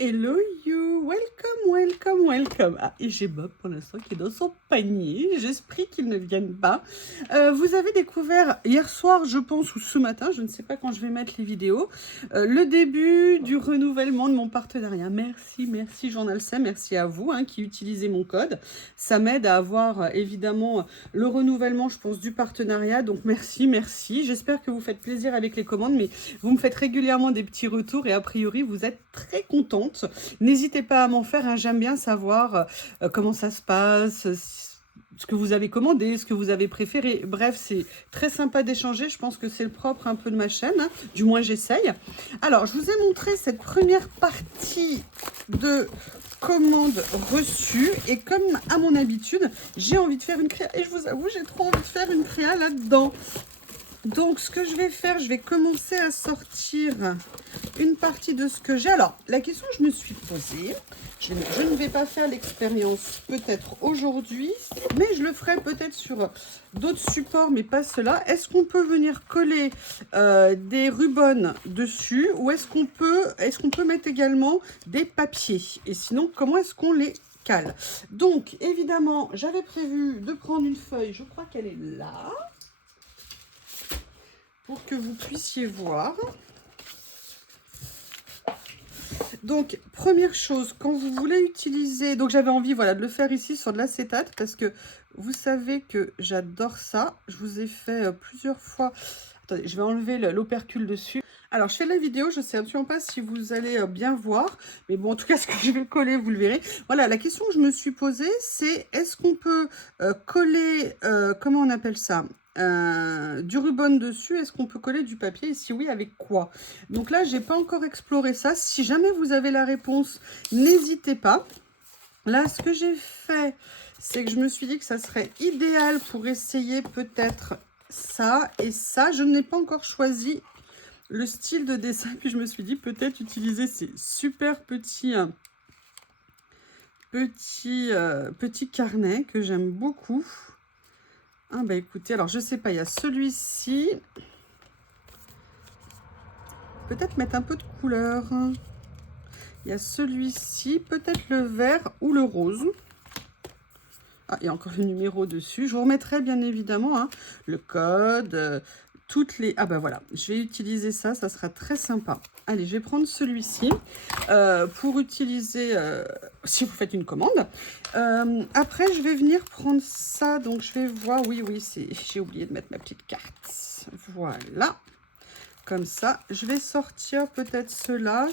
Hello you, welcome, welcome, welcome. Ah, et j'ai Bob pour l'instant qui est dans son panier. J'espère qu'il ne vienne pas. Vous avez découvert hier soir, je pense, ou ce matin, je ne sais pas quand je vais mettre les vidéos, le début du renouvellement de mon partenariat. Merci, merci Journal C, merci à vous qui utilisez mon code. Ça m'aide à avoir évidemment le renouvellement, je pense, du partenariat. Donc merci, merci. J'espère que vous faites plaisir avec les commandes, mais vous me faites régulièrement des petits retours et a priori, vous êtes très contente. N'hésitez pas à m'en faire, j'aime bien savoir comment ça se passe, ce que vous avez commandé, ce que vous avez préféré. Bref, c'est très sympa d'échanger. Je pense que c'est le propre un peu de ma chaîne. Du moins, j'essaye. Alors, je vous ai montré cette première partie de commande reçue. Et comme à mon habitude, j'ai envie de faire une créa. Et je vous avoue, j'ai trop envie de faire une créa là-dedans. Donc, ce que je vais faire, je vais commencer à sortir une partie de ce que j'ai. Alors, la question que je me suis posée, je ne vais pas faire l'expérience peut-être aujourd'hui, mais je le ferai peut-être sur d'autres supports, mais pas cela. Est-ce qu'on peut venir coller des rubans dessus ou est-ce qu'on peut mettre également des papiers? Et sinon, comment est-ce qu'on les cale? Donc, évidemment, j'avais prévu de prendre une feuille, je crois qu'elle est là, pour que vous puissiez voir. Donc, première chose, quand vous voulez utiliser... Donc, j'avais envie de le faire ici sur de l'acétate parce que vous savez que j'adore ça. Je vous ai fait plusieurs fois... Attendez, je vais enlever l'opercule dessus. Alors, je fais la vidéo, je ne sais absolument pas si vous allez bien voir. Mais bon, en tout cas, ce que je vais coller, vous le verrez. Voilà, la question que je me suis posée, c'est est-ce qu'on peut coller... comment on appelle ça ? Du ruban dessus, est-ce qu'on peut coller du papier et si oui, avec quoi? Donc là, j'ai pas encore exploré ça. Si jamais vous avez la réponse, n'hésitez pas. Là, ce que j'ai fait, c'est que je me suis dit que ça serait idéal pour essayer peut-être ça et ça. Je n'ai pas encore choisi le style de dessin, puis je me suis dit peut-être utiliser ces super petits carnets que j'aime beaucoup. Ah bah écoutez, alors je sais pas, il y a celui-ci. Peut-être mettre un peu de couleur. Il y a celui-ci, peut-être le vert ou le rose. Ah, il y a encore le numéro dessus. Je vous remettrai bien évidemment le code, toutes les... Ah ben voilà, je vais utiliser ça, ça sera très sympa. Allez, je vais prendre celui-ci pour utiliser, si vous faites une commande. Après, je vais venir prendre ça, donc je vais voir... Oui, j'ai oublié de mettre ma petite carte. Voilà. Comme ça, je vais sortir peut-être ceux-là.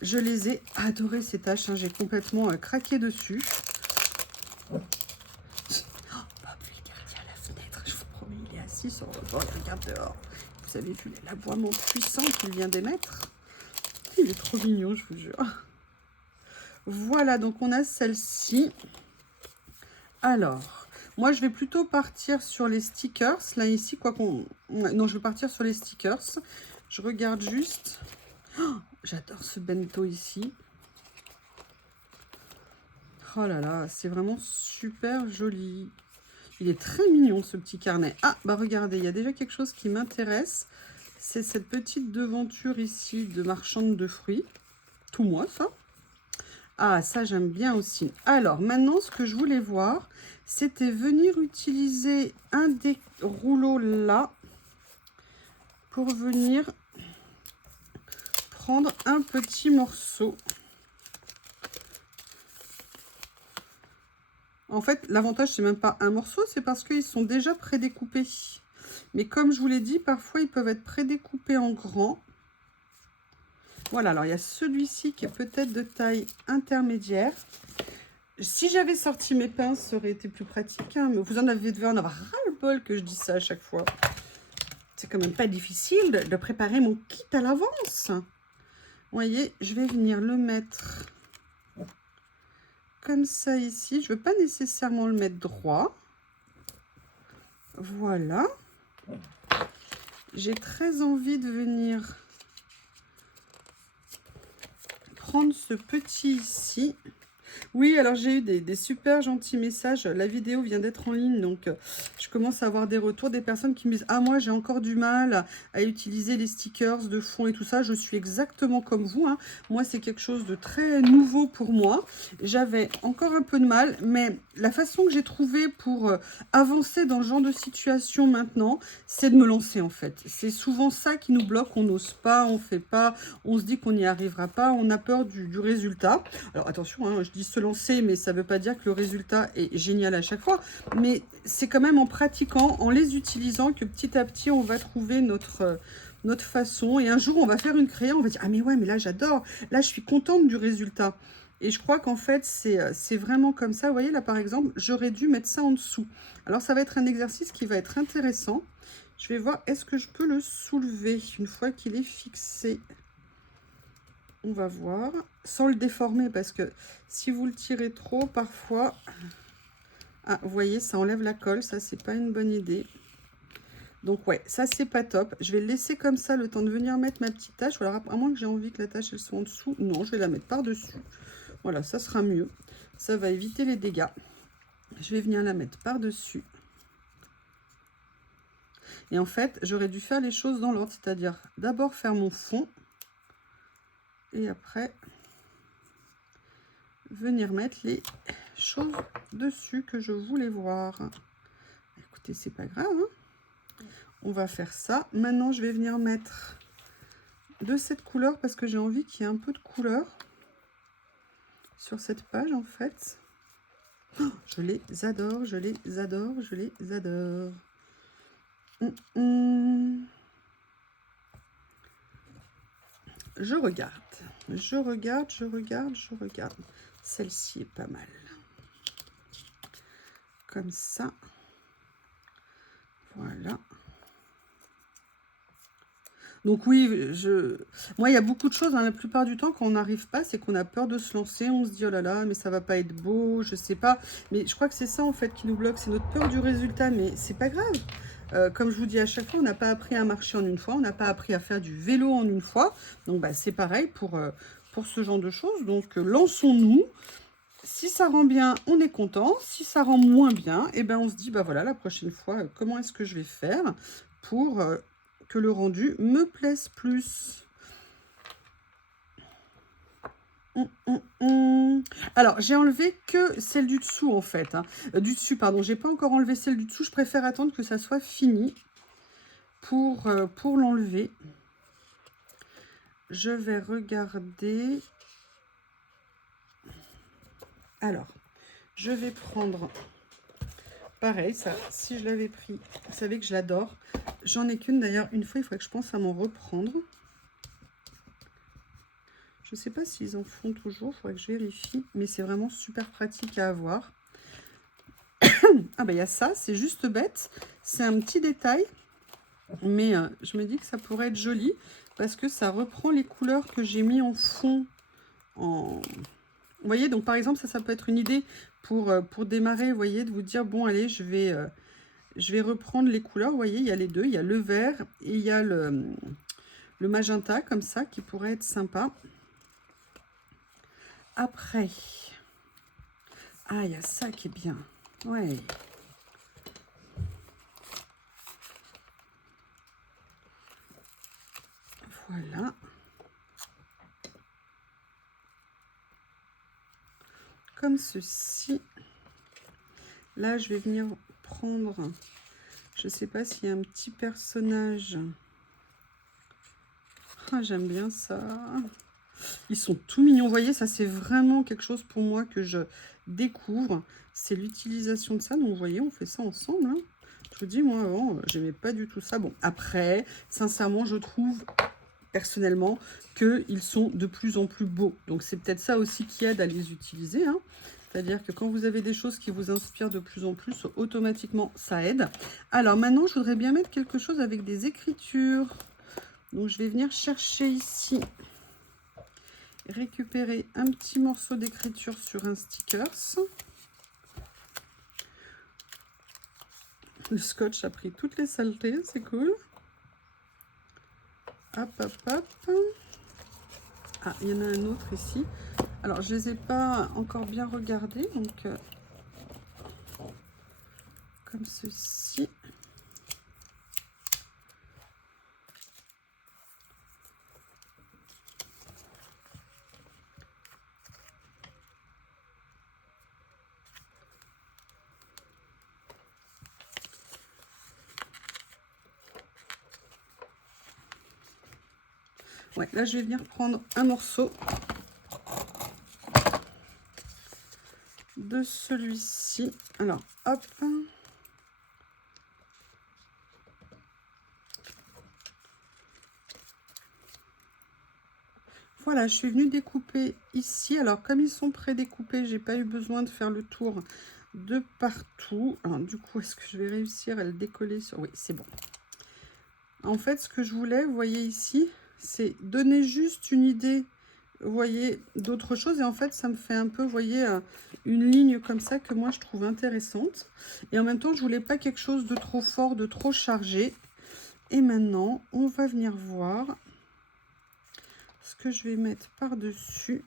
Je les ai adorés, ces tâches. J'ai complètement craqué dessus. Oh, Bob, lui, derrière la fenêtre. Je vous promets, il est assis sur le bord, il regarde dehors. Vous avez vu l'aboiement puissant qu'il vient d'émettre? Il est trop mignon, je vous jure. Voilà, donc on a celle-ci. Alors, moi, je vais plutôt partir sur les stickers. Là, ici, quoi qu'on... Non, je vais partir sur les stickers. Je regarde juste. Oh, j'adore ce bento ici. Oh là là, c'est vraiment super joli. Il est très mignon, ce petit carnet. Ah, bah regardez, il y a déjà quelque chose qui m'intéresse. C'est cette petite devanture ici de marchande de fruits. Tout moi, ça. Ah, ça, j'aime bien aussi. Alors, maintenant, ce que je voulais voir, c'était venir utiliser un des rouleaux là pour venir prendre un petit morceau. En fait, l'avantage, c'est même pas un morceau, c'est parce qu'ils sont déjà prédécoupés. Mais comme je vous l'ai dit, parfois, ils peuvent être prédécoupés en grand. Voilà, alors il y a celui-ci qui est peut-être de taille intermédiaire. Si j'avais sorti mes pinces, ça aurait été plus pratique. Mais vous en avez devez en avoir ras-le-bol que je dis ça à chaque fois. C'est quand même pas difficile de préparer mon kit à l'avance. Vous voyez, je vais venir le mettre comme ça ici. Je ne veux pas nécessairement le mettre droit. Voilà. J'ai très envie de venir prendre ce petit ici. Oui, alors j'ai eu des super gentils messages. La vidéo vient d'être en ligne, donc je commence à avoir des retours des personnes qui me disent: «Ah moi j'ai encore du mal à utiliser les stickers de fond et tout ça». Je suis exactement comme vous, hein. Moi c'est quelque chose de très nouveau pour moi. J'avais encore un peu de mal, mais la façon que j'ai trouvée pour avancer dans ce genre de situation maintenant, c'est de me lancer en fait. C'est souvent ça qui nous bloque, on n'ose pas, on fait pas, on se dit qu'on n'y arrivera pas, on a peur du résultat. Alors attention, hein, je dis se lancer, mais ça ne veut pas dire que le résultat est génial à chaque fois. Mais c'est quand même en pratiquant, en les utilisant, que petit à petit, on va trouver notre façon. Et un jour, on va faire une créa, on va dire: «Ah mais ouais, mais là, j'adore. Là, je suis contente du résultat». Et je crois qu'en fait, c'est vraiment comme ça. Vous voyez, là, par exemple, j'aurais dû mettre ça en dessous. Alors, ça va être un exercice qui va être intéressant. Je vais voir, est-ce que je peux le soulever une fois qu'il est fixé? On va voir, sans le déformer, parce que si vous le tirez trop, parfois... Ah, vous voyez, ça enlève la colle, ça, c'est pas une bonne idée. Donc, ouais, ça, c'est pas top. Je vais le laisser comme ça, le temps de venir mettre ma petite tache. Voilà, à moins que j'ai envie que la tache, elle soit en dessous. Non, je vais la mettre par-dessus. Voilà, ça sera mieux. Ça va éviter les dégâts. Je vais venir la mettre par-dessus. Et en fait, j'aurais dû faire les choses dans l'ordre, c'est-à-dire d'abord faire mon fond. Et après, venir mettre les choses dessus que je voulais voir. Écoutez, c'est pas grave, hein. On va faire ça. Maintenant, je vais venir mettre de cette couleur parce que j'ai envie qu'il y ait un peu de couleur sur cette page, en fait. Oh, je les adore, je les adore, je les adore. Je regarde, je regarde, je regarde, je regarde. Celle-ci est pas mal. Comme ça. Voilà. Donc oui, moi, il y a beaucoup de choses, hein, la plupart du temps, quand on n'arrive pas, c'est qu'on a peur de se lancer. On se dit: «Oh là là, mais ça va pas être beau, je sais pas». Mais je crois que c'est ça, en fait, qui nous bloque. C'est notre peur du résultat, mais c'est pas grave. Comme je vous dis à chaque fois, on n'a pas appris à marcher en une fois. On n'a pas appris à faire du vélo en une fois. Donc, bah, c'est pareil pour ce genre de choses. Donc, lançons-nous. Si ça rend bien, on est content. Si ça rend moins bien, eh ben, on se dit: bah voilà, la prochaine fois, comment est-ce que je vais faire pour que le rendu me plaise plus. Alors, j'ai enlevé que celle du dessous, en fait. Hein. Du dessus, pardon. J'ai pas encore enlevé celle du dessous. Je préfère attendre que ça soit fini pour l'enlever. Je vais regarder. Alors, je vais prendre... Pareil, ça, si je l'avais pris, vous savez que je l'adore. J'en ai qu'une d'ailleurs. Une fois, il faudrait que je pense à m'en reprendre. Je ne sais pas s'ils en font toujours, il faudrait que je vérifie. Mais c'est vraiment super pratique à avoir. Ah ben il y a ça, c'est juste bête. C'est un petit détail. Mais je me dis que ça pourrait être joli. Parce que ça reprend les couleurs que j'ai mis en fond. Vous voyez, donc par exemple, ça peut être une idée pour démarrer, vous voyez, de vous dire, bon, allez, je vais reprendre les couleurs. Vous voyez, il y a les deux, il y a le vert et il y a le magenta, comme ça, qui pourrait être sympa. Après, ah, il y a ça qui est bien. Ouais. Voilà. Comme ceci. Là, je vais venir prendre, je ne sais pas s'il y a un petit personnage. Ah, j'aime bien ça. Ils sont tout mignons. Vous voyez, ça, c'est vraiment quelque chose pour moi que je découvre. C'est l'utilisation de ça. Donc, vous voyez, on fait ça ensemble. Hein. Je vous dis, moi, avant, j'aimais pas du tout ça. Bon, après, sincèrement, je trouve personnellement qu'ils sont de plus en plus beaux. Donc, c'est peut-être ça aussi qui aide à les utiliser. Hein. C'est-à-dire que quand vous avez des choses qui vous inspirent de plus en plus, automatiquement, ça aide. Alors, maintenant, je voudrais bien mettre quelque chose avec des écritures. Donc, je vais venir chercher ici, récupérer un petit morceau d'écriture sur un sticker. Le scotch a pris toutes les saletés, c'est cool. Hop, hop, hop. Ah, il y en a un autre ici. Alors, je les ai pas encore bien regardés, donc comme ceci. Ouais, là, je vais venir prendre un morceau de celui-ci. Alors, hop. Voilà, je suis venue découper ici. Alors, comme ils sont pré-découpés, j'ai pas eu besoin de faire le tour de partout. Alors, du coup, est-ce que je vais réussir à le décoller sur... Oui, c'est bon. En fait, ce que je voulais, vous voyez ici, c'est donner juste une idée, vous voyez, d'autre chose. Et en fait, ça me fait un peu, vous voyez, une ligne comme ça que moi, je trouve intéressante. Et en même temps, je voulais pas quelque chose de trop fort, de trop chargé. Et maintenant, on va venir voir ce que je vais mettre par-dessus.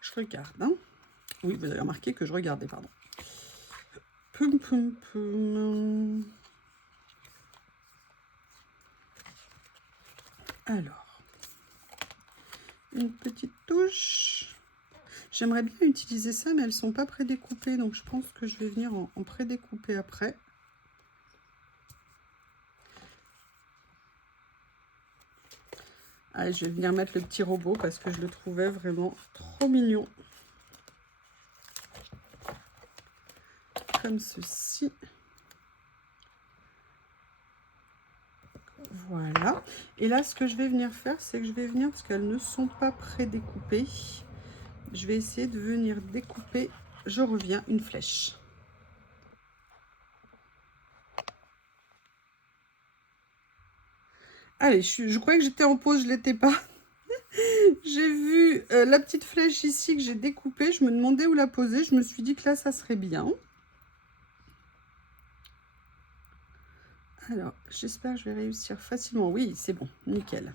Je regarde, hein. Oui, vous avez remarqué que je regardais, pardon. Poum, poum, poum. Alors, une petite touche. J'aimerais bien utiliser ça, mais elles ne sont pas pré-découpées, donc je pense que je vais venir en pré-découper après. Allez, je vais venir mettre le petit robot parce que je le trouvais vraiment trop mignon. Comme ceci. Voilà. Et là, ce que je vais venir faire, c'est que je vais venir, parce qu'elles ne sont pas pré-découpées, je vais essayer de venir découper, je reviens, une flèche. Allez, je croyais que j'étais en pause, je ne l'étais pas. J'ai vu la petite flèche ici que j'ai découpée, je me demandais où la poser, je me suis dit que là, ça serait bien. Alors, j'espère que je vais réussir facilement. Oui, c'est bon, nickel.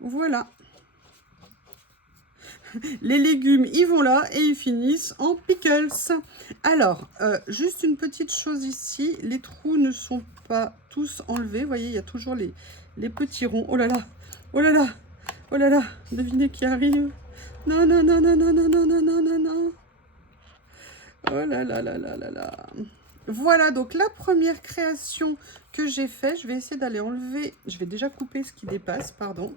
Voilà. Les légumes, ils vont là et ils finissent en pickles. Alors, juste une petite chose ici. Les trous ne sont pas tous enlevés. Vous voyez, il y a toujours les petits ronds. Oh là là, oh là là, oh là là. Devinez qui arrive. Non, non, non, non, non, non, non, non, non, non, non. Oh là là là là là là. Voilà, donc la première création que j'ai fait, je vais essayer d'aller enlever. Je vais déjà couper ce qui dépasse, pardon.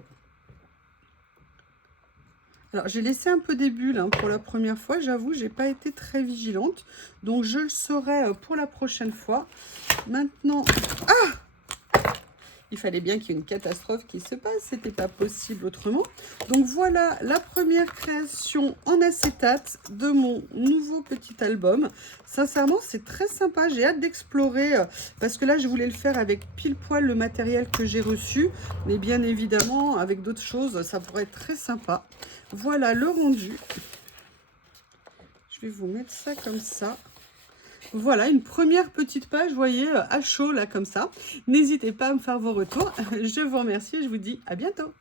Alors, j'ai laissé un peu des bulles hein, pour la première fois. J'avoue, j'ai pas été très vigilante. Donc, je le saurai pour la prochaine fois. Maintenant... Ah! Il fallait bien qu'il y ait une catastrophe qui se passe. C'était pas possible autrement. Donc, voilà la première création en acétate de mon nouveau petit album. Sincèrement, c'est très sympa. J'ai hâte d'explorer parce que là, je voulais le faire avec pile poil le matériel que j'ai reçu. Mais bien évidemment, avec d'autres choses, ça pourrait être très sympa. Voilà le rendu. Je vais vous mettre ça comme ça. Voilà, une première petite page, vous voyez, à chaud, là, comme ça. N'hésitez pas à me faire vos retours. Je vous remercie et je vous dis à bientôt.